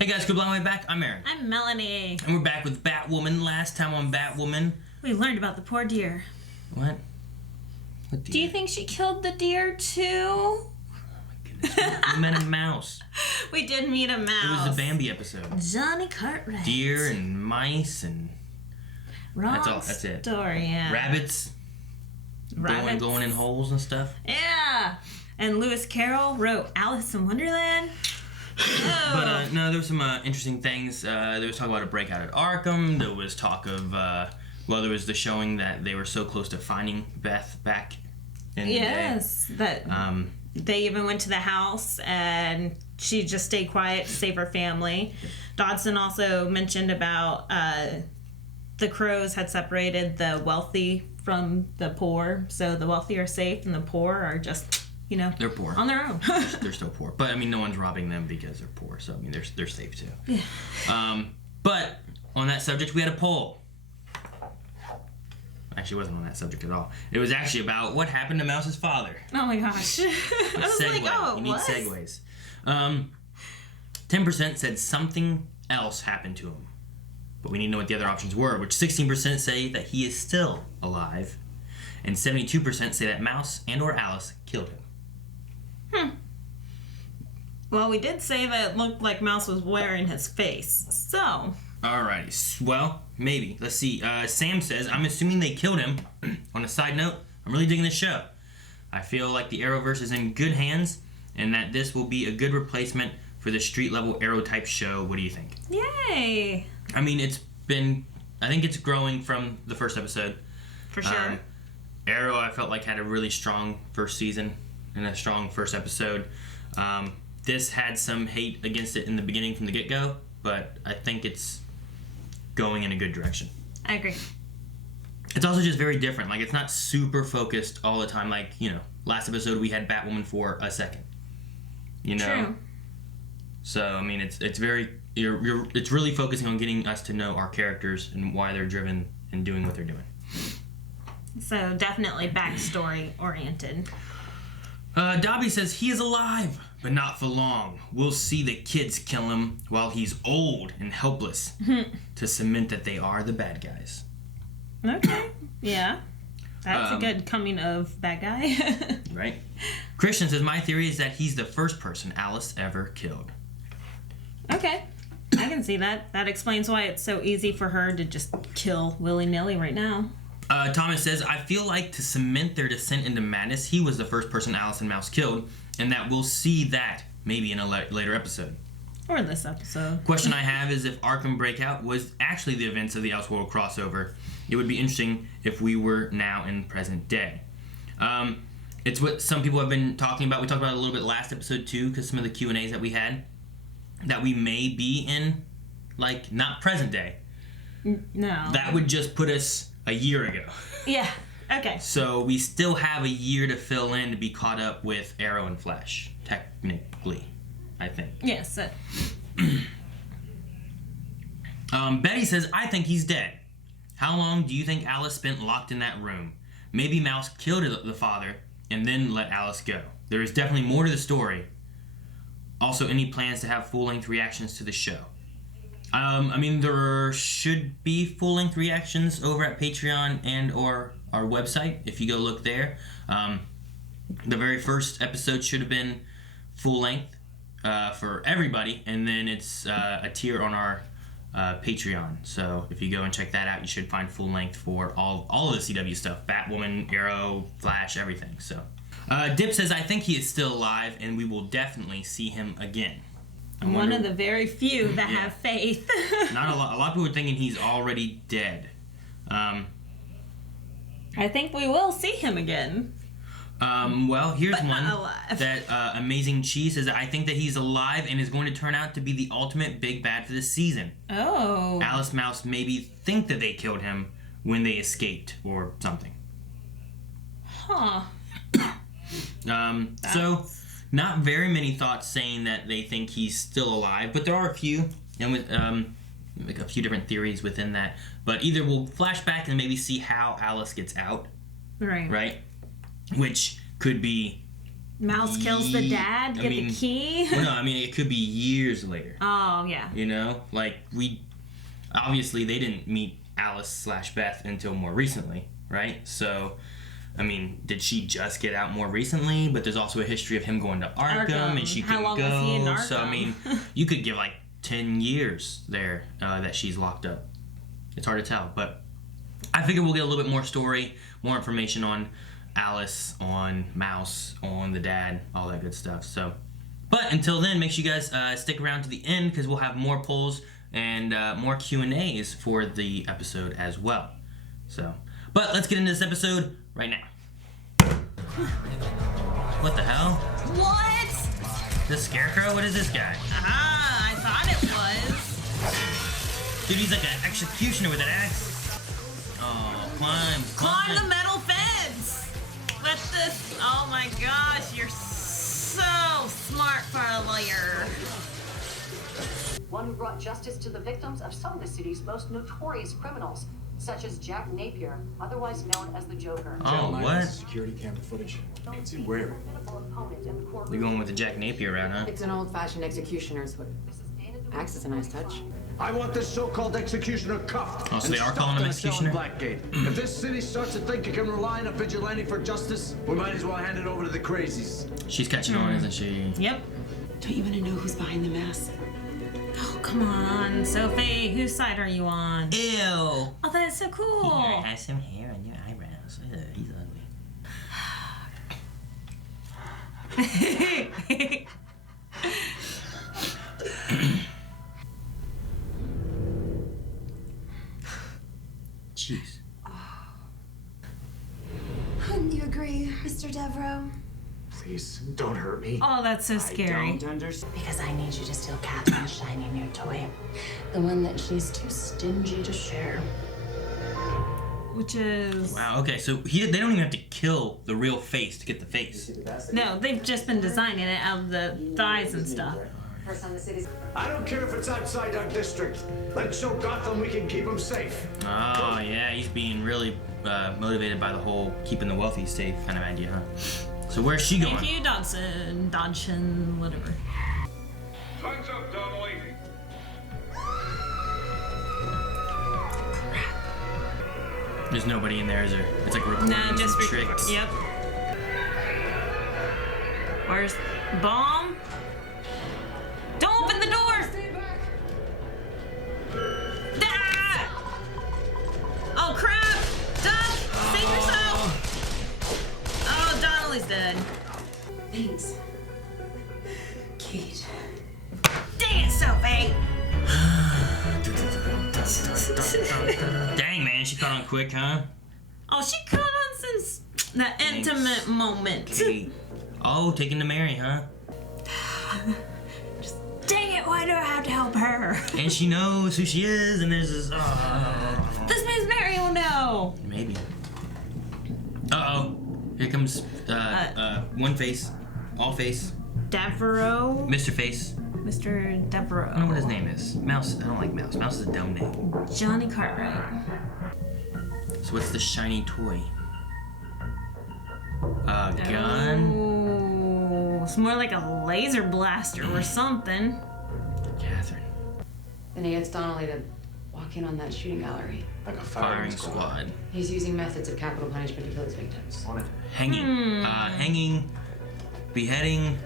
Hey guys, good blind way back. I'm Aaron. I'm Melanie. And we're back with Batwoman. Last time on Batwoman, We learned about the poor deer. What deer? Do you think she killed the deer too? Oh my goodness. We met a mouse. We did meet a mouse. It was the Bambi episode. Johnny Cartwright. Deer and mice and Wrong that's all. That's it. Story, yeah. Rabbits. Going in holes and stuff. Yeah. And Lewis Carroll wrote Alice in Wonderland. Oh. But no, there were some interesting things. There was talk about a breakout at Arkham. There was talk of, there was the showing that they were so close to finding Beth back in the day. Yes, that they even went to the house and she just stayed quiet to save her family. Dodson also mentioned about the crows had separated the wealthy from the poor, so the wealthy are safe and the poor are just, they're poor on their own. They're still poor, but I mean, no one's robbing them because they're poor. So I mean, they're safe too. Yeah. But on that subject, we had a poll. Actually, it wasn't on that subject at all. It was actually about what happened to Mouse's father. Oh my gosh. I was Segue. like, oh, you need what? segues. 10% said something else happened to him, but we need to know what the other options were. Which 16% say that he is still alive, and 72% say that Mouse and/or Alice killed him. Well, we did say that it looked like Mouse was wearing his face, so. Alrighty, well, maybe. Let's see. Sam says, I'm assuming they killed him. On a side note, I'm really digging this show. I feel like the Arrowverse is in good hands, and that this will be a good replacement for the street-level Arrow-type show. What do you think? Yay! I mean, I think it's growing from the first episode. For sure. Arrow, I felt like, had a really strong first season and a strong first episode. This had some hate against it in the beginning from the get-go, but I think it's going in a good direction. I agree. It's also just very different. Like, it's not super focused all the time. Like, last episode we had Batwoman for a second. True. So, I mean, it's very... it's really focusing on getting us to know our characters and why they're driven and doing what they're doing. So, definitely backstory oriented. Dobby says he is alive, but not for long. We'll see the kids kill him while he's old and helpless to cement that they are the bad guys. Okay. Yeah. That's a good coming of bad guy. Right? Christian says, my theory is that he's the first person Alice ever killed. Okay. I can see that. That explains why it's so easy for her to just kill willy-nilly right now. Thomas says, I feel like to cement their descent into madness, he was the first person Alice and Mouse killed, and that we'll see that maybe in a later episode. Or this episode. Question I have is if Arkham Breakout was actually the events of the Elseworld crossover, it would be interesting if we were now in present day. It's what some people have been talking about. We talked about it a little bit last episode too, because some of the Q&As that we had, that we may be in, like, not present day. No. That would just put us a year ago. Yeah. Okay. So we still have a year to fill in to be caught up with Arrow and Flash, technically, I think. Yes. Betty says, I think he's dead. How long do you think Alice spent locked in that room? Maybe Mouse killed the father and then let Alice go. There is definitely more to the story. Also, any plans to have full-length reactions to the show? I mean, there should be full-length reactions over at Patreon and or our website, if you go look there. The very first episode should have been full-length for everybody, and then it's a tier on our Patreon. So if you go and check that out, you should find full-length for all of the CW stuff. Batwoman, Arrow, Flash, everything. So Dip says, I think he is still alive, and we will definitely see him again. One of the very few that have faith. Not a lot. A lot of people are thinking he's already dead. I think we will see him again. Well, here's but one not alive. that Amazing Cheese says, I think that he's alive and is going to turn out to be the ultimate big bad for this season. Oh. Alice Mouse maybe think that they killed him when they escaped or something. Huh. So, not very many thoughts saying that they think he's still alive, but there are a few, and with like a few different theories within that. But either we'll flash back and maybe see how Alice gets out, Right. which could be Mouse kills the dad to get the key. Well, no, I mean, it could be years later. Oh, yeah. You know? Like, obviously, they didn't meet Alice/Beth until more recently, right? So, I mean, did she just get out more recently? But there's also a history of him going to Arkham and she couldn't go. Was he in Arkham? So, I mean, you could give like 10 years there that she's locked up. It's hard to tell, but I figure we'll get a little bit more story, more information on Alice, on Mouse, on the dad, all that good stuff. So, but until then, make sure you guys stick around to the end because we'll have more polls and more Q&As for the episode as well. So, but let's get into this episode right now. What the hell? What? This Scarecrow? What is this guy? I thought it was. Dude, he's like an executioner with an axe. Oh, climb. Climb the metal fence. Let this. Oh my gosh, you're so smart for a lawyer. One who brought justice to the victims of some of the city's most notorious criminals, such as Jack Napier, otherwise known as the Joker. Oh, what? Security camera footage. What's he wearing? You're going with the Jack Napier route, huh? It's an old-fashioned executioner's hood. Axe is a nice touch. I want this so-called executioner cuffed. Oh, so they are calling him executioner? Blackgate. If this city starts to think it can rely on a vigilante for justice, we might as well hand it over to the crazies. She's catching on, isn't she? Yep. Don't you want to know who's behind the mask? Oh, come on, Sophie. Whose side are you on? Ew. Oh, that's so cool. Here, have some hair on your eyebrows. Ugh, he's ugly. Jeez. Wouldn't you agree, Mr. Devereaux? Please, don't hurt me. Oh, that's so scary. I don't understand. Because I need you to steal Catherine's shiny new toy. The one that she's too stingy to share. Which is... Wow, okay, so they don't even have to kill the real face to get the face. No, they've just been designing it out of the thighs and stuff. I don't care if it's outside our district. Let's show Gotham we can keep him safe. Oh, yeah, he's being really motivated by the whole keeping the wealthy safe kind of idea, huh? So where's she going? Thank you, Dodson, whatever. Time's up, Donnelly. There's nobody in there, is there? It's like recording just tricks. Yep. Where's bomb? Don't open the door! Ah! Oh crap! Duck! Save yourself! Oh, Donnelly's dead. Thanks. Kate. Dang it, Sophie! Dang, man, she caught on quick, huh? Oh, she caught on since the intimate moment. Okay. Oh, taking to Mary, huh? Dang it, why do I have to help her? And she knows who she is, and there's this. This means Mary will know. Maybe. Uh-oh. Here comes one face. All face. Devereaux? Mr. Face. Mr. Devereaux. I don't know what his name is. Mouse. I don't like Mouse. Mouse is a dumb name. Johnny Cartwright. So what's the shiny toy? A gun? Oh, it's more like a laser blaster or something. Catherine. Then he gets Donnelly to walk in on that shooting gallery. Like a Firing squad. He's using methods of capital punishment to kill his victims. Hanging. Hanging. Beheading.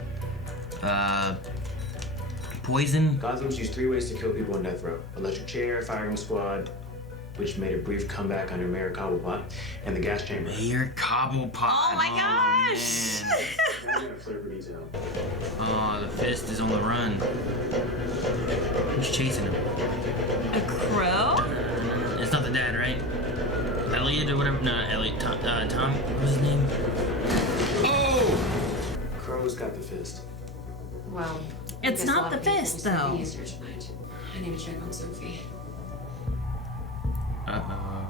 Poison. Gotham's used 3 ways to kill people on death row: electric chair, firing squad, which made a brief comeback under Mayor Cobblepot, and the gas chamber. Mayor Cobblepot. Oh my gosh! Man. Oh, the fist is on the run. Who's chasing him? A crow? It's not the dad, right? Elliot or whatever. No, not Elliot. Tom. What's his name? Oh! Crow's got the fist. Well, It's I guess a not lot the of people fist, sent though. me a search tonight. I need to check on Sophie. Uh-oh.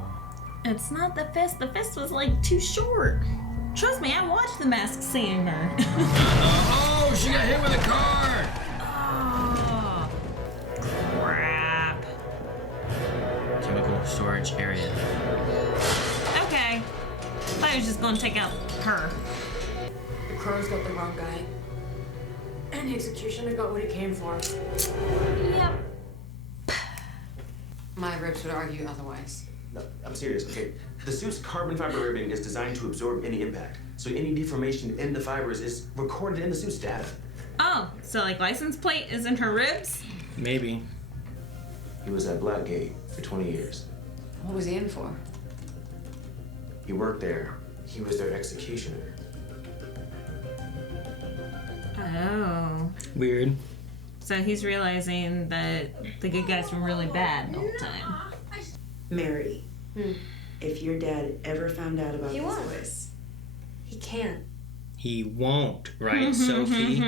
It's not the fist. The fist was like too short. Trust me, I watched The Masked Singer. Oh, she got hit with a car! Oh, crap. Chemical storage area. Okay. Thought he was just gonna take out her. The Crow's got the wrong guy. And the executioner got what he came for. Yep. My ribs would argue otherwise. No, I'm serious, okay? The suit's carbon fiber ribbing is designed to absorb any impact, so any deformation in the fibers is recorded in the suit's data. Oh, so like license plate is in her ribs? Maybe. He was at Blackgate for 20 years. What was he in for? He worked there. He was their executioner. Oh. Weird. So he's realizing that the good guys were really bad the whole time. Mary, if your dad ever found out about He this won't. place, He can't. He won't, right, Sophie?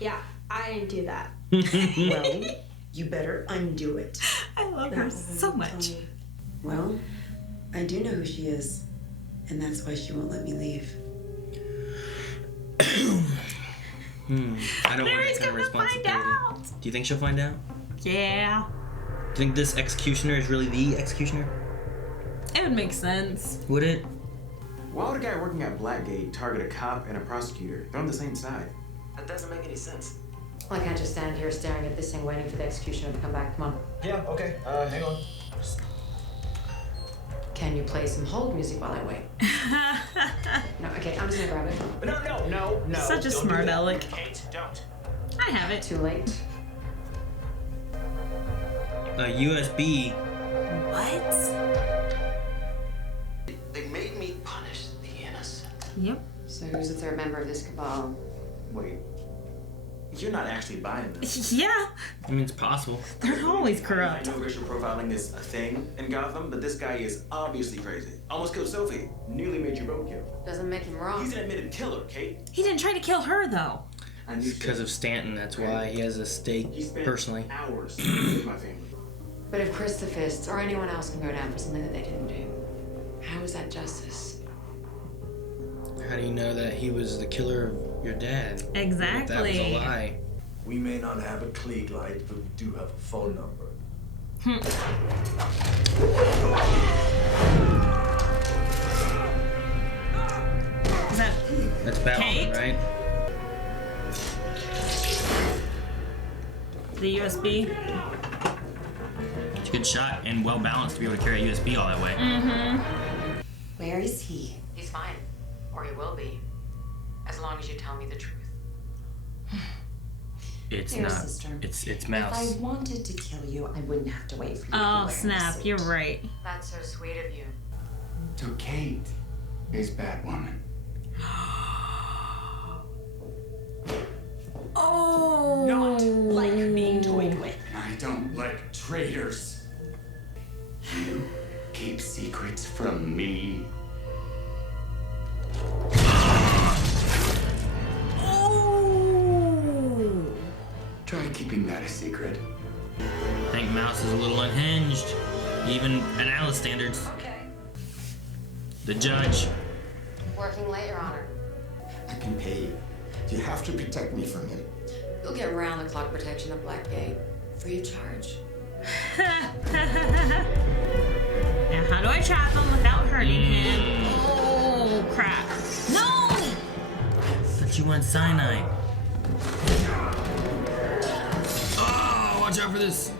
Yeah, I didn't do that. well, you better undo it. I love her so much. Well, I do know who she is, and that's why she won't let me leave. I don't want Mary's that kind of gonna responsibility. find out. Do you think she'll find out? Yeah. Do you think this executioner is really the executioner? It would make sense. Would it? Why would a guy working at Blackgate target a cop and a prosecutor? They're on the same side. That doesn't make any sense. Well, I can't just stand here staring at this thing waiting for the executioner to come back. Come on. Yeah, okay. Hang on. Can you play some hold music while I wait? No, okay, I'm just gonna grab it. No. Such a smart aleck. Kate, don't. I have it. Too late. A USB. What? They made me punish the innocent. Yep. So who's the third member of this cabal? Wait. You're not actually buying this. Yeah. I mean, it's possible. They're always I corrupt. know racial profiling is a thing in Gotham, but this guy is obviously crazy. Almost killed Sophie. Nearly made you roadkill. Doesn't make him wrong. He's an admitted killer, Kate. He didn't try to kill her though. I knew Because of Stanton, that's why he has a stake, He spent personally. hours with my family. But if Chris the Fist or anyone else can go down for something that they didn't do, how is that justice? How do you know that he was the killer of your dad? Exactly. If that was a lie. We may not have a Klieg light, but we do have a phone number. Is that That's Batwoman, Kate? right? the USB? It's a good shot and well balanced to be able to carry a USB all that way. Where is he? He's fine. Or he will be. As long as you tell me the truth. It's Dear not. sister, It's Mouse. If I wanted to kill you, I wouldn't have to wait for you to Oh wear snap! a suit. You're right. That's so sweet of you. So Kate is Batwoman. Oh. Not like being toyed with. I don't like traitors. You keep secrets from me. Oh. Try keeping that a secret. I think Mouse is a little unhinged, even at Alice standards. Okay. The judge. Working late, Your Honor. I can pay you. You have to protect me from him. You'll get round-the-clock protection at Blackgate. Free of charge. Now, how do I trap him without hurting him? Oh crap! No! But you want cyanide. Oh, watch out for this.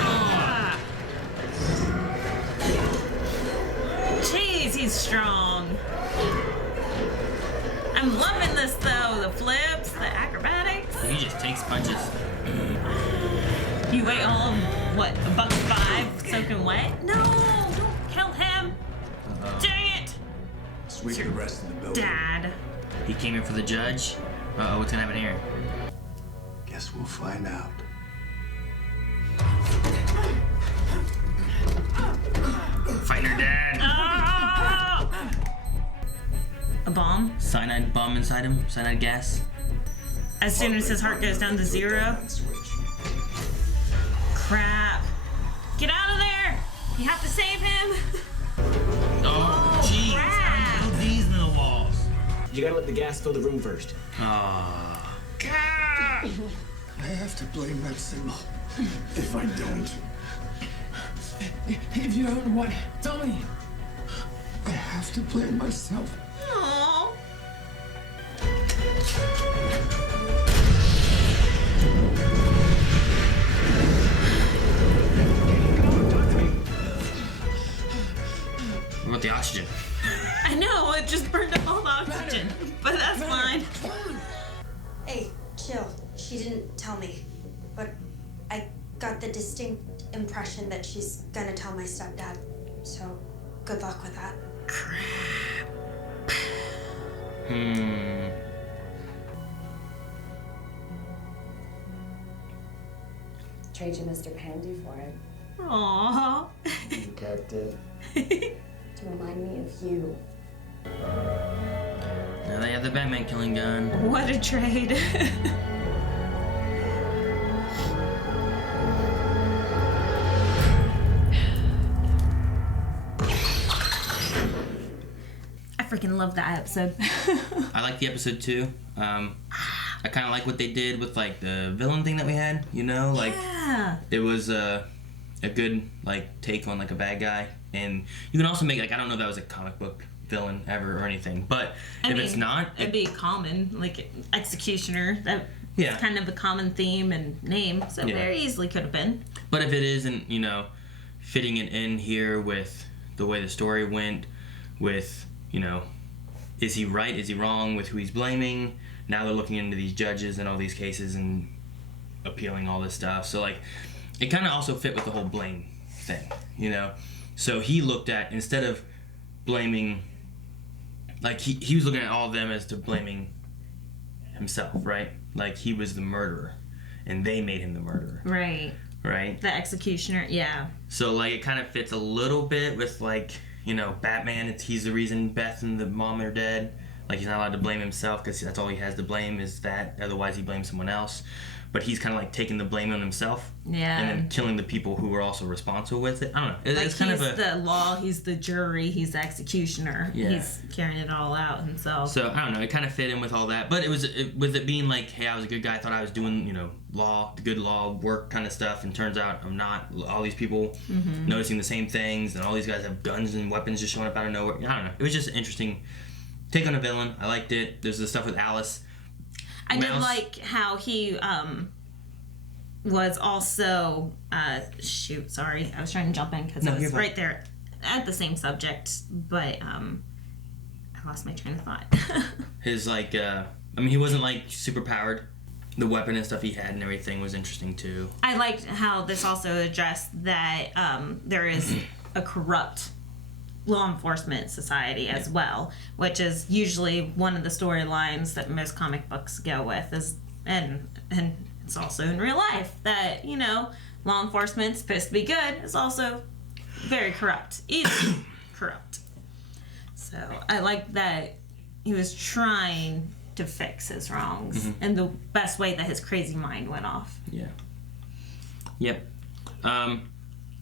Ah. Jeez, he's strong. I'm loving this though. The flips, the acrobatics. He just takes punches. You wait all of what, $1.05 soaking wet? No! Don't kill him! Dang it! Sweep the rest of the building. Dad. He came in for the judge. Uh-oh, what's gonna happen here? Guess we'll find out. Fighting her dad. Oh! A bomb? Cyanide bomb inside him. Cyanide gas. As soon as his heart goes down to 0. Crap. Get out of there! You have to save him! Oh, jeez. crap. Build these into the walls. You gotta let the gas fill the room first. Ah. I have to blame that symbol. If I don't. If you don't, what? Tell me. have to blame myself. Aww. What about the oxygen? I know, it just burned up all the oxygen. But that's fine. Hey, chill. She didn't tell me. But I got the distinct impression that she's gonna tell my stepdad. So, good luck with that. Trade you Mr. Pandy for it. Aww. You kept it. To remind me of you. Now they have the Batman killing gun. What a trade. I freaking love that episode. I like the episode too. I kind of like what they did with like the villain thing that we had. You know, like it was a good like take on like a bad guy, and you can also make like I don't know if that was a comic book villain ever or anything, but it's not, it'd be common like executioner. That's kind of a common theme and name, so very easily could have been. But if it isn't, you know, fitting it in here with the way the story went, with you know, is he right? Is he wrong with who he's blaming? Now they're looking into these judges and all these cases and appealing all this stuff. So like, it kind of also fit with the whole blame thing, you know. So he looked at, instead of blaming, like he was looking at all of them as to blaming himself, right? Like he was the murderer, and they made him the murderer. Right. Right. The executioner, yeah. So like it kind of fits a little bit with like, you know, Batman. He's the reason Beth and the mom are dead. Like, he's not allowed to blame himself because that's all he has to blame is that. Otherwise, he blames someone else. But he's kind of like taking the blame on himself. Yeah. And then killing the people who were also responsible with it. I don't know. It's kind of he's the law, he's the jury, he's the executioner. Yeah. He's carrying it all out himself. So, I don't know. It kind of fit in with all that. But with it being like, hey, I was a good guy. I thought I was doing, you know, good law work kind of stuff. And turns out I'm not. All these people noticing the same things. And all these guys have guns and weapons just showing up out of nowhere. I don't know. It was just interesting take on a villain. I liked it. There's the stuff with Alice. I did like how he was also sorry, I was trying to jump in because it was right there at the same subject, but I lost my train of thought. His like I mean, he wasn't like super powered. The weapon and stuff he had and everything was interesting too. I liked how this also addressed that there is a corrupt law enforcement society as well, which is usually one of the storylines that most comic books go with, is and it's also in real life that, you know, law enforcement's supposed to be good, is also very corrupt, easily corrupt. So I like that he was trying to fix his wrongs in the best way that his crazy mind went off. Yeah. Yep.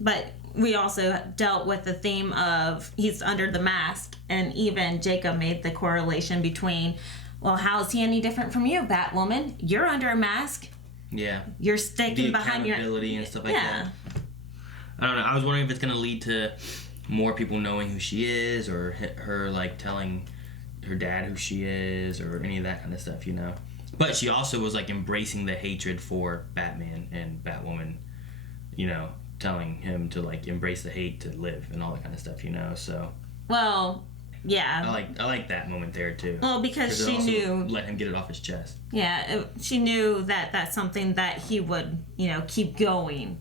But we also dealt with the theme of he's under the mask, and even Jacob made the correlation between, well, how is he any different from you, Batwoman? You're under a mask. Yeah. You're sticking behind your accountability and stuff like that. I don't know. I was wondering if it's gonna lead to more people knowing who she is, or her like telling her dad who she is, or any of that kind of stuff, you know. But she also was like embracing the hatred for Batman and Batwoman, you know, telling him to like embrace the hate to live and all that kind of stuff, you know. So well, yeah, I like that moment there too. Well, because she knew, let him get it off his chest. Yeah, she knew that that's something that he would, you know, keep going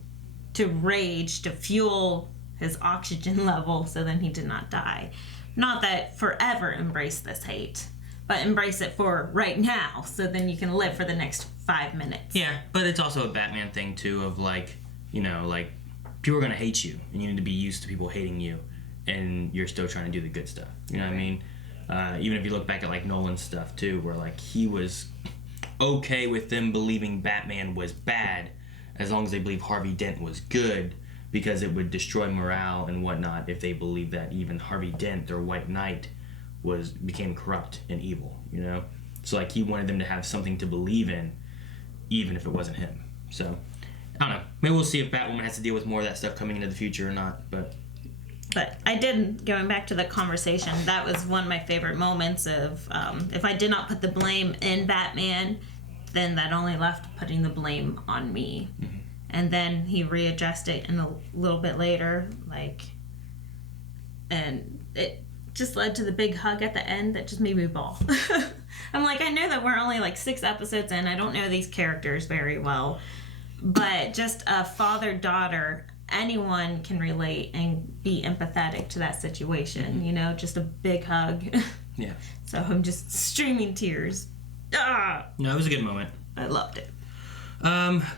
to rage, to fuel his oxygen level, so then he did not die. Not that forever embrace this hate, but embrace it for right now, so then you can live for the next 5 minutes. Yeah, but it's also a Batman thing too, of like, you know, like, people are gonna hate you, and you need to be used to people hating you, and you're still trying to do the good stuff. You know what I mean? Even if you look back at like Nolan's stuff too, where like he was okay with them believing Batman was bad as long as they believe Harvey Dent was good, because it would destroy morale and whatnot if they believed that even Harvey Dent, their White Knight, became corrupt and evil. You know, so like he wanted them to have something to believe in, even if it wasn't him. So I don't know. Maybe we'll see if Batwoman has to deal with more of that stuff coming into the future or not. But But I did, going back to the conversation, that was one of my favorite moments of, if I did not put the blame in Batman, then that only left putting the blame on me. Mm-hmm. And then he readjusted it a little bit later, and it just led to the big hug at the end that just made me bawl. I'm like, I know that we're only 6 episodes in. I don't know these characters very well. But just a father-daughter, anyone can relate and be empathetic to that situation. Mm-hmm. Just a big hug. Yeah. So I'm just streaming tears. Ah! No, it was a good moment. I loved it.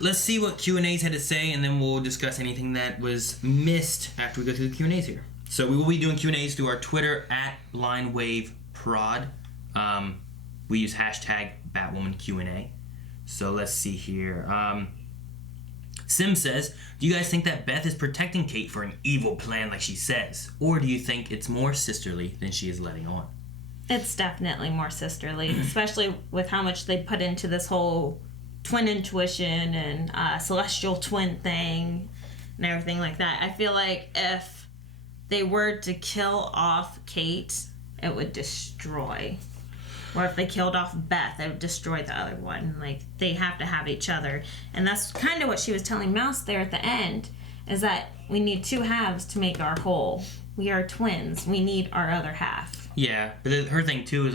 Let's see what Q&A's had to say, and then we'll discuss anything that was missed after we go through the Q&A's here. So we will be doing Q&A's through our Twitter @BlindWaveProd. We use hashtag Batwoman Q&A. So let's see here. Sim says, do you guys think that Beth is protecting Kate for an evil plan like she says? Or do you think it's more sisterly than she is letting on? It's definitely more sisterly, especially with how much they put into this whole twin intuition and celestial twin thing and everything like that. I feel like if they were to kill off Kate, it would destroy. Or if they killed off Beth, it would destroy the other one. They have to have each other. And that's kind of what she was telling Mouse there at the end, is that we need 2 halves to make our whole. We are twins. We need our other half. Yeah, but her thing too is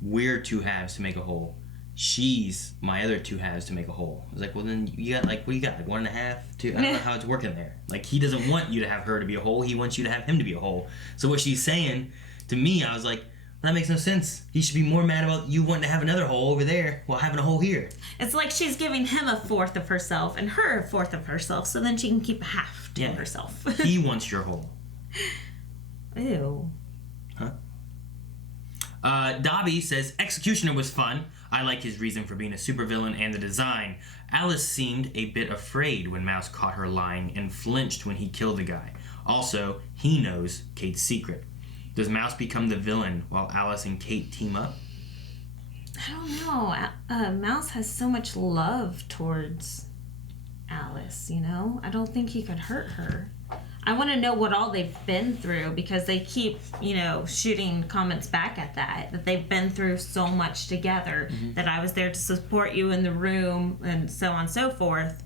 we're 2 halves to make a whole. She's my other 2 halves to make a whole. It's well then you got what do you got? 1.5, 2? I don't know how it's working there. He doesn't want you to have her to be a whole. He wants you to have him to be a whole. So what she's saying to me, I was like, that makes no sense. He should be more mad about you wanting to have another hole over there while having a hole here. It's like she's giving him 1/4 of herself and her 1/4 of herself, so then she can keep 1/2 to herself. He wants your hole. Ew. Huh? Dobby says, Executioner was fun. I like his reason for being a supervillain and the design. Alice seemed a bit afraid when Mouse caught her lying and flinched when he killed the guy. Also, he knows Kate's secret. Does Mouse become the villain while Alice and Kate team up? I don't know. Mouse has so much love towards Alice, I don't think he could hurt her. I want to know what all they've been through, because they keep, shooting comments back at that they've been through so much together, mm-hmm. that I was there to support you in the room and so on and so forth.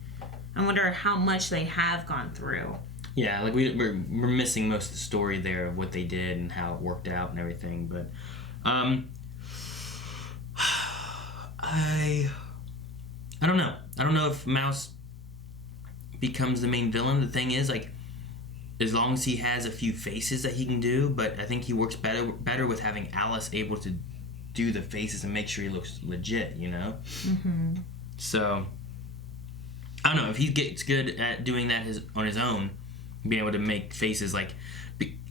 I wonder how much they have gone through. Yeah, we're missing most of the story there of what they did and how it worked out and everything, but I don't know. I don't know if Mouse becomes the main villain. The thing is, as long as he has a few faces that he can do, but I think he works better with having Alice able to do the faces and make sure he looks legit, Mm-hmm. So I don't know if he gets good at doing that on his own, being able to make faces I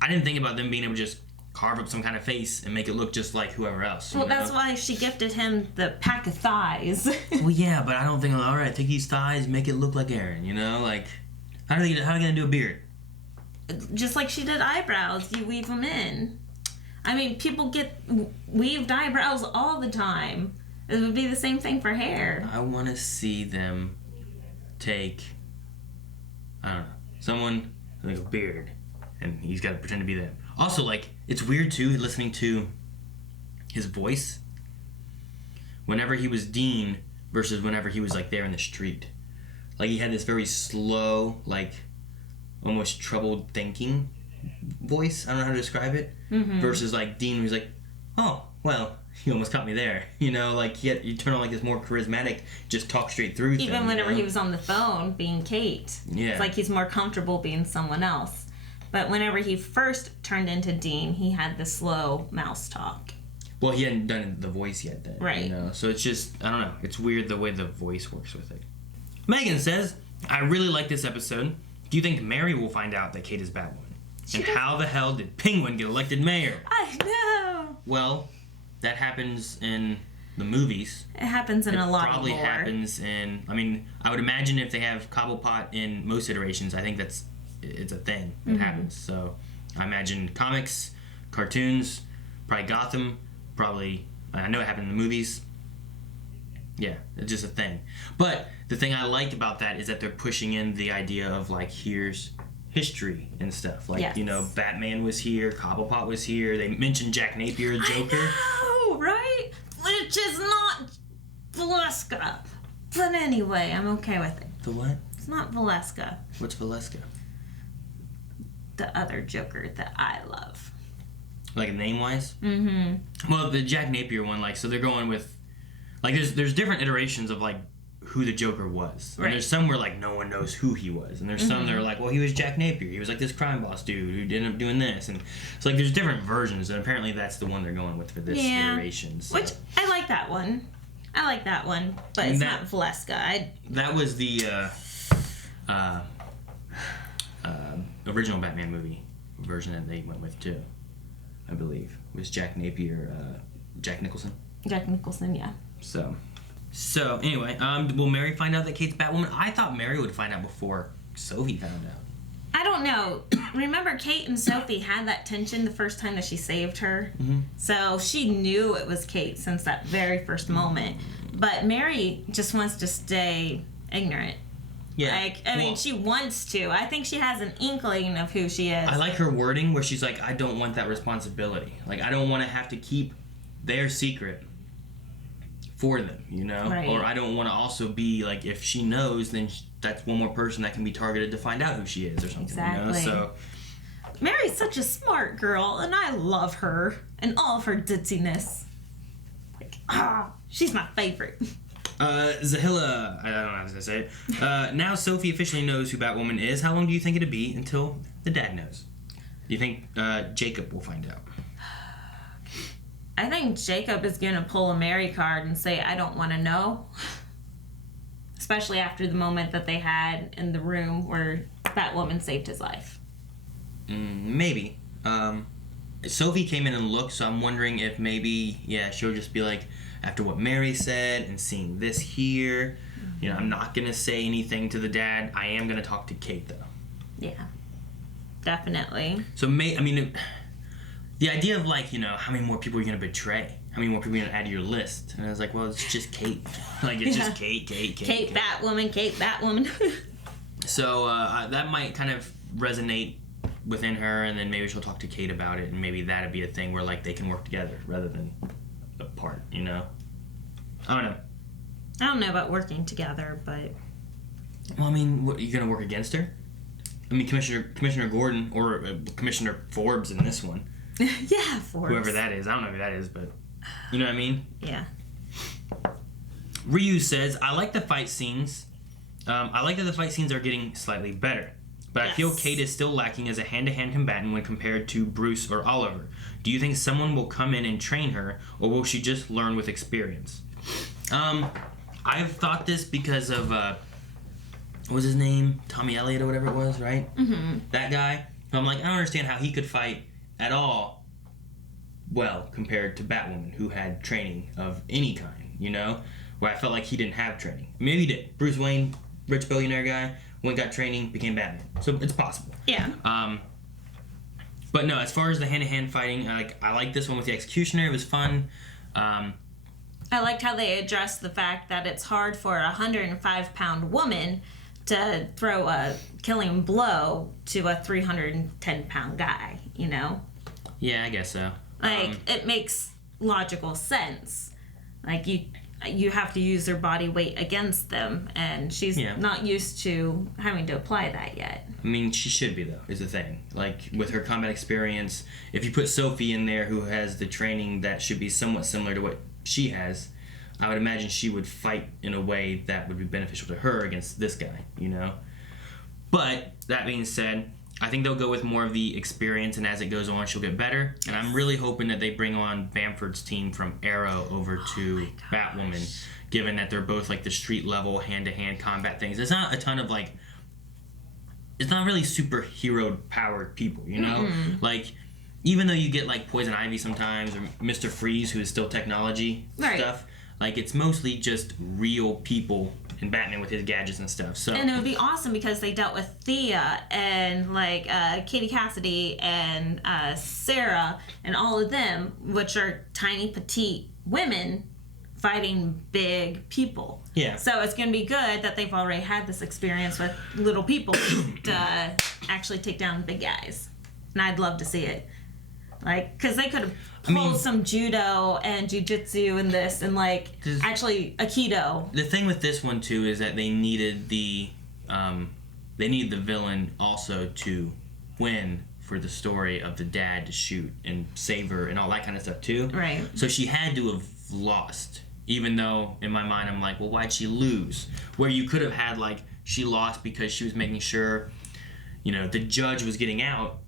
didn't think about them being able to just carve up some kind of face and make it look just like whoever else. Well, that's why she gifted him the pack of thighs. Well, yeah, but I don't think, all right, take these thighs, make it look like Aaron, how are they gonna do a beard? Just like she did eyebrows, you weave them in. I mean, people get weaved eyebrows all the time. It would be the same thing for hair. I want to see them take, I don't know, someone like a beard, and he's got to pretend to be them. Also, it's weird too listening to his voice whenever he was Dean versus whenever he was there in the street. He had this very slow, almost troubled thinking voice. I don't know how to describe it. Mm-hmm. Versus Dean was oh, well, you almost caught me there. You turn on this more charismatic, just talk straight through thing. Even whenever he was on the phone being Kate. Yeah. It's he's more comfortable being someone else. But whenever he first turned into Dean, he had the slow Mouse talk. Well, he hadn't done the voice yet then. Right. So it's just, I don't know. It's weird the way the voice works with it. Megan says, I really like this episode. Do you think Mary will find out that Kate is Batwoman? And how the hell did Penguin get elected mayor? I know. Well, that happens in the movies. It happens in a lot more. It probably happens in, I would imagine if they have Cobblepot in most iterations, I think it's a thing that happens. So I imagine comics, cartoons, probably Gotham, probably, I know it happened in the movies. Yeah, it's just a thing. But the thing I like about that is that they're pushing in the idea of here's history and stuff. Like, Yes. you know, Batman was here, Cobblepot was here. They mentioned Jack Napier, Joker. I know, right? Which is not Valeska. But anyway, I'm okay with it. The what? It's not Valeska. What's Valeska? The other Joker that I love. Like name-wise? Mm-hmm. Well, the Jack Napier one, like, so they're going with, like, there's different iterations of, like, who the Joker was. Right. And there's some where, like, no one knows who he was. And there's some that are like, well, he was Jack Napier. He was, like, this crime boss dude who ended up doing this. And it's like, there's different versions, and apparently that's the one they're going with for this iteration. So. Which, I like that one. But it's not Valeska. That was the original Batman movie version that they went with, too. I believe. It was Jack Napier, Jack Nicholson. Jack Nicholson, yeah. So anyway, will Mary find out that Kate's Batwoman? I thought Mary would find out before Sophie found out. I don't know. Remember, Kate and Sophie had that tension the first time that she saved her? Mm-hmm. So she knew it was Kate since that very first moment. But Mary just wants to stay ignorant. Yeah. Like, I mean, she wants to. I think she has an inkling of who she is. I like her wording where she's like, I don't want that responsibility. Like, I don't want to have to keep their secret for them, you know? Right. Or I don't want to also be, like, if she knows, then that's one more person that can be targeted to find out who she is or something, Exactly. you know? So, Mary's such a smart girl, and I love her and all of her ditziness. Like, she's my favorite. Zahilla, I don't know how to say it. Now Sophie officially knows who Batwoman is. How long do you think it'll be until the dad knows? Do you think Jacob will find out? I think Jacob is going to pull a Mary card and say, I don't want to know. Especially after the moment that they had in the room where Batwoman saved his life. Maybe. Sophie came in and looked, so I'm wondering if maybe, she'll just be like, after what Mary said and seeing this here, you know, I'm not going to say anything to the dad. I am going to talk to Kate, though. Yeah. Definitely. So, the idea of, like, you know, how many more people are you going to betray? How many more people are you going to add to your list? And I was like, well, it's just Kate. Like, it's just Kate. Kate Batwoman. So, that might kind of resonate within her, and then maybe she'll talk to Kate about it, and maybe that'd be a thing where, like, they can work together rather than apart, you know? I don't know. I don't know about working together, but... Well, I mean, what, you going to work against her? I mean, Commissioner Gordon, or Commissioner Forbes in this one. Yeah, Forbes. Whoever that is. I don't know who that is, but... You know what I mean? Yeah. Ryu says, I like the fight scenes. I like that the fight scenes are getting slightly better. But I feel Kate is still lacking as a hand-to-hand combatant when compared to Bruce or Oliver. Do you think someone will come in and train her, or will she just learn with experience? I've thought this because of, what was his name? Tommy Elliott or whatever it was, right? Mm-hmm. That guy. So I'm like, I don't understand how he could fight at all well compared to Batwoman, who had training of any kind, you know? Where I felt like he didn't have training. Maybe he did. Bruce Wayne, rich billionaire guy, went, got training, became Batman. So it's possible. Yeah. But no, as far as the hand-to-hand fighting, I like this one with the Executioner. It was fun. I liked how they addressed the fact that it's hard for a 105-pound woman to throw a killing blow to a 310-pound guy, you know? Yeah, I guess so. Like, it makes logical sense. Like, you have to use their body weight against them, and she's not used to having to apply that yet. I mean, she should be, though, is the thing. Like, with her combat experience, if you put Sophie in there who has the training that should be somewhat similar to what she has, I would imagine she would fight in a way that would be beneficial to her against this guy, you know? But, that being said, I think they'll go with more of the experience, and as it goes on, she'll get better. And I'm really hoping that they bring on Bamford's team from Arrow over to Batwoman, given that they're both, like, the street-level, hand-to-hand combat things. It's not a ton of, like... It's not really superhero-powered people, you know? Mm-hmm. Like, even though you get, like, Poison Ivy sometimes, or Mr. Freeze, who is still technology stuff, like, it's mostly just real people and Batman with his gadgets and stuff. So, and it would be awesome because they dealt with Thea and like Katie Cassidy and Sarah and all of them, which are tiny petite women fighting big people. Yeah. So it's going to be good that they've already had this experience with little people to actually take down big guys. And I'd love to see it. Like, because they could have pulled some judo and jujitsu in this, and like actually aikido. The thing with this one too is that they needed the villain also to win for the story of the dad to shoot and save her and all that kind of stuff too. Right. So she had to have lost, even though in my mind I'm like, well, why'd she lose? Where you could have had like she lost because she was making sure, the judge was getting out,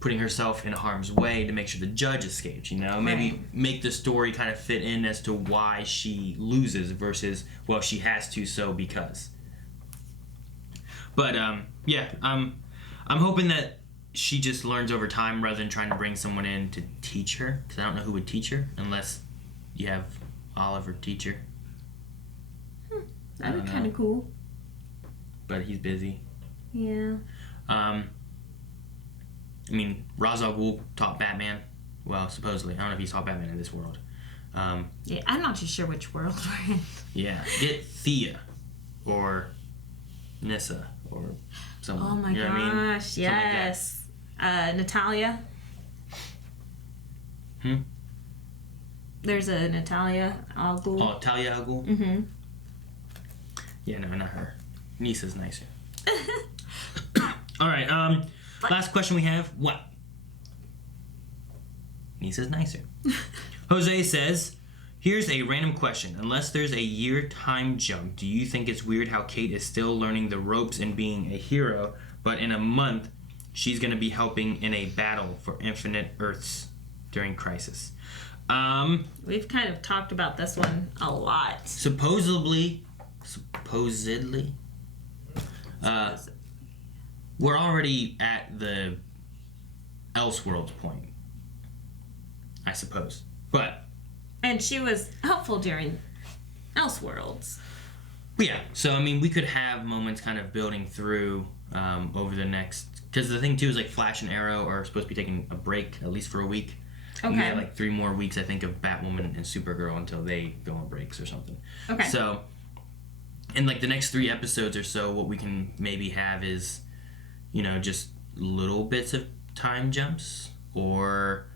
putting herself in harm's way to make sure the judge escaped, maybe make the story kind of fit in as to why she loses versus, well, she has to, so because. But I'm hoping that she just learns over time rather than trying to bring someone in to teach her, because I don't know who would teach her unless you have Oliver teach her. That'd be kind of cool. But he's busy. Yeah. Ra's al Ghul taught Batman. Well, supposedly. I don't know if he's taught Batman in this world. Yeah, I'm not too sure which world we're in. Yeah. Get Thea. Or Nissa. Or something. Oh my gosh, yes. Like Natalia. There's a Natalia al Ghul. Oh, Talia al Ghul? Mm-hmm. Yeah, no, not her. Nissa's nicer. Alright, last question we have. What? Nissa's nicer. Jose says, here's a random question. Unless there's a year time jump, do you think it's weird how Kate is still learning the ropes and being a hero, but in a month, she's going to be helping in a battle for infinite Earths during Crisis? We've kind of talked about this one a lot. Supposedly, we're already at the Elseworlds point, I suppose. And she was helpful during Elseworlds. Yeah, so we could have moments kind of building through over the next, because the thing too is like Flash and Arrow are supposed to be taking a break at least for a week. Okay. We have like 3 more weeks, I think, of Batwoman and Supergirl until they go on breaks or something. Okay. So, in like the next 3 episodes or so, what we can maybe have is, just little bits of time jumps, or,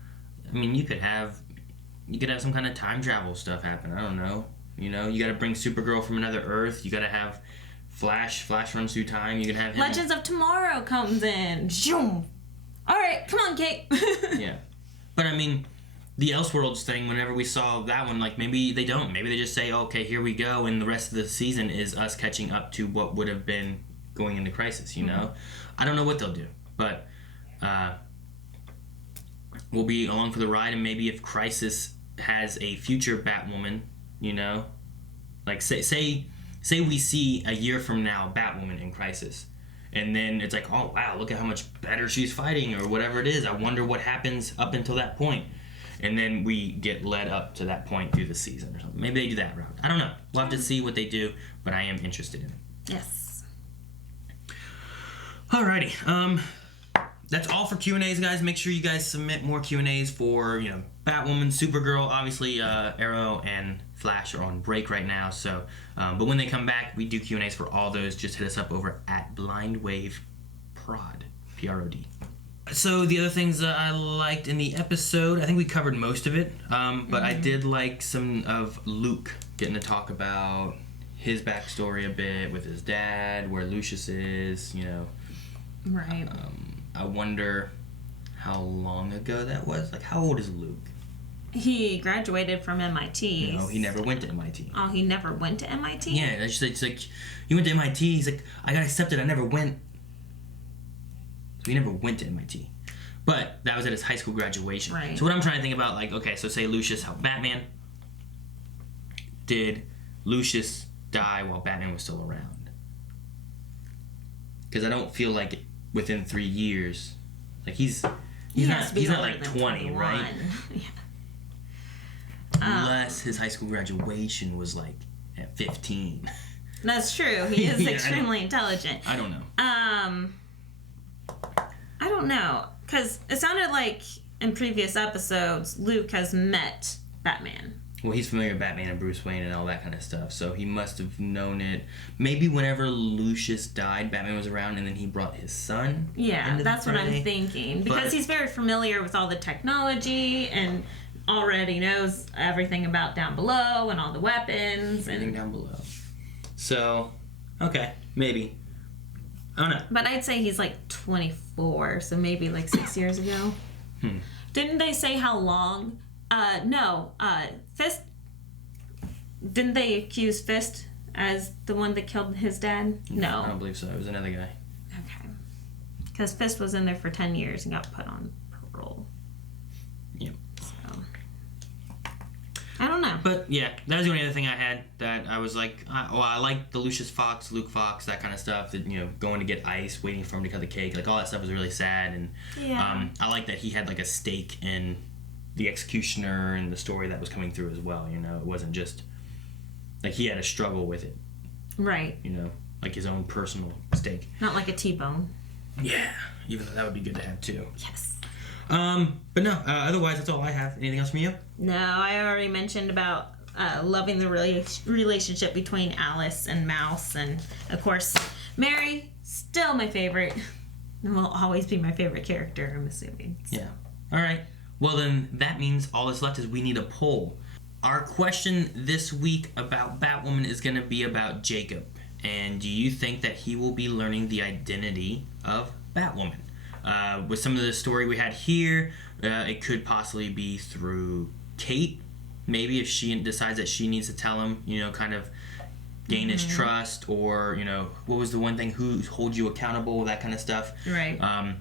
you could have some kind of time travel stuff happen. I don't know. You got to bring Supergirl from another Earth. You got to have Flash runs through time. You can have him. Legends of Tomorrow comes in. Zoom. All right, come on, Kate. Yeah. But the Elseworlds thing, whenever we saw that one, like maybe they don't. Maybe they just say, okay, here we go, and the rest of the season is us catching up to what would have been going into Crisis, I don't know what they'll do, but we'll be along for the ride, and maybe if Crisis has a future Batwoman, like say we see a year from now Batwoman in Crisis, and then it's like, oh wow, look at how much better she's fighting, or whatever it is. I wonder what happens up until that point. And then we get led up to that point through the season or something. Maybe they do that route. I don't know. We'll have to see what they do, but I am interested in it. Yes. Alrighty. That's all for Q&As, guys. Make sure you guys submit more Q&As for, Batwoman, Supergirl. Obviously, Arrow and Flash are on break right now. So, but when they come back, we do Q&As for all those. Just hit us up over at BlindWaveProd, P-R-O-D. So the other things that I liked in the episode, I think we covered most of it, but I did like some of Luke getting to talk about his backstory a bit with his dad, where Lucius is, Right. I wonder how long ago that was. Like, how old is Luke? He graduated from MIT. No, he never went to MIT. Oh, he never went to MIT? Yeah, it's like, he went to MIT. He's like, I got accepted. I never went. So he never went to MIT. But that was at his high school graduation. Right. So what I'm trying to think about, like, okay, so say Lucius helped Batman. Did Lucius die while Batman was still around? Because I don't feel like within 3 years, like he's not like 20, right? Yeah. Unless his high school graduation was like at 15. That's true. He is extremely intelligent. I don't know. I don't know, because it sounded like in previous episodes Luke has met Batman. Well, he's familiar with Batman and Bruce Wayne and all that kind of stuff, so he must have known it. Maybe whenever Lucius died, Batman was around, and then he brought his son. Yeah, that's what I'm thinking. Because he's very familiar with all the technology and already knows everything about down below and all the weapons. Everything down below. So, okay, maybe. I don't know. But I'd say he's like 24, so maybe like 6 years ago. Didn't they say how long? Fist. Didn't they accuse Fist as the one that killed his dad? No. I don't believe so. It was another guy. Okay. Because Fist was in there for 10 years and got put on parole. Yep. So. I don't know. But yeah, that was the only other thing I had that I was like, I like the Lucius Fox, Luke Fox, that kind of stuff. That, you know, going to get ice, waiting for him to cut the cake, like all that stuff was really sad. And I like that he had like a stake in the executioner and the story that was coming through as well. You know, it wasn't just like he had a struggle with it. Right. You know, like his own personal stake. Not like a T-bone. Yeah, even though that would be good to have too. Yes. But no, otherwise that's all I have. Anything else from you? No, I already mentioned about loving the relationship between Alice and Mouse, and of course Mary, still my favorite, and will always be my favorite character, I'm assuming. Yeah. All right. Well then, that means all that's left is we need a poll. Our question this week about Batwoman is going to be about Jacob, and do you think that he will be learning the identity of Batwoman? With some of the story we had here, it could possibly be through Kate. Maybe if she decides that she needs to tell him, you know, kind of gain his trust, or, you know, what was the one thing, who holds you accountable, that kind of stuff. Right.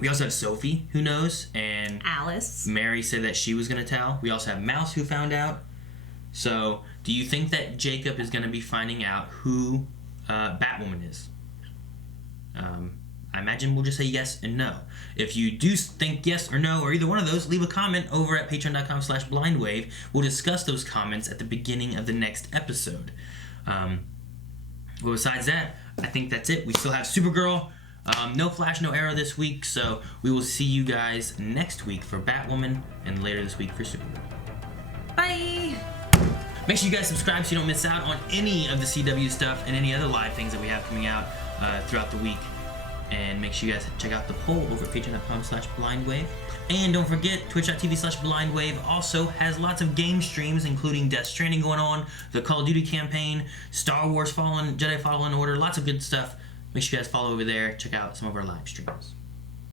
We also have Sophie, who knows, and Alice. Mary said that she was going to tell. We also have Mouse, who found out. So, do you think that Jacob is going to be finding out who Batwoman is? I imagine we'll just say yes and no. If you do think yes or no, or either one of those, leave a comment over at patreon.com/blindwave. We'll discuss those comments at the beginning of the next episode. Well, besides that, I think that's it. We still have Supergirl. No Flash, no Arrow this week, so we will see you guys next week for Batwoman, and later this week for Supergirl. Bye! Make sure you guys subscribe so you don't miss out on any of the CW stuff and any other live things that we have coming out throughout the week. And make sure you guys check out the poll over at patreon.com/blindwave. And don't forget, twitch.tv/blindwave also has lots of game streams, including Death Stranding going on, the Call of Duty campaign, Star Wars Jedi Fallen Order, lots of good stuff. Make sure you guys follow over there. Check out some of our live streams.